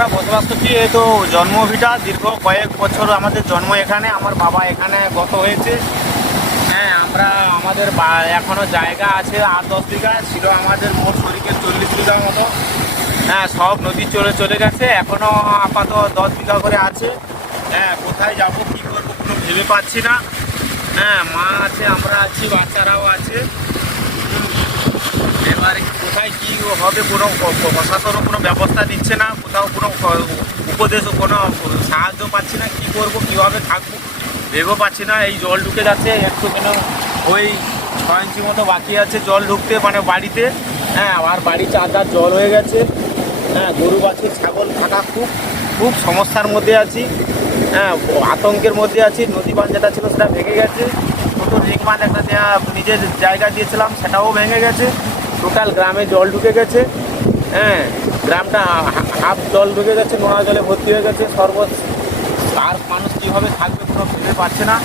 আমরা বসবাস করছি এই তো জন্মভিটা, দীর্ঘ কয়েক বছর আমাদের জন্ম এখানে, আমার বাবা এখানে গত হয়েছে। হ্যাঁ, আমরা আমাদের এখনও জায়গা আছে 8-10 বিঘা, ছিল আমাদের মোট শরিকের 40 বিঘা মতো। হ্যাঁ, সব নদী চলে গেছে, এখনও আপাতত 10 বিঘা করে আছে। হ্যাঁ, কোথায় যাব কী করবো কোনো ভেবে পাচ্ছি না। হ্যাঁ, মা আছে, আমরা আছি, বাচ্চারাও আছে। এবারে কোথায় কী হবে কোনো প্রশাসনও কোনো ব্যবস্থা দিচ্ছে না, কোথাও কোনো উপদেশ কোনো সাহায্য পাচ্ছি না। কী করবো, কীভাবে থাকবো ভেবেও পাচ্ছি না। এই জল ঢুকে যাচ্ছে, একটু ওই 6 ইঞ্চি মতো বাকি আছে জল ঢুকতে, মানে বাড়িতে। হ্যাঁ, আর বাড়ি চারদার জল হয়ে গেছে। হ্যাঁ, গরু বাছুর ছাগল থাকা খুব খুব সমস্যার মধ্যে আছি। হ্যাঁ, আতঙ্কের মধ্যে আছি। নদী বাঁধ যেটা ছিল সেটা ভেঙে গেছে, ছোটো রিং বাঁধ একটা নিজের জায়গা দিয়েছিলাম সেটাও ভেঙে গেছে। টোটাল গ্রামে জল ঢুকে গেছে। হ্যাঁ, গ্রামটা হাফ জল ঢুকে গেছে, নোনা জলে ভর্তি হয়ে গেছে। আর মানুষ কীভাবে থাকবে কোনো ভেবে পাচ্ছে না।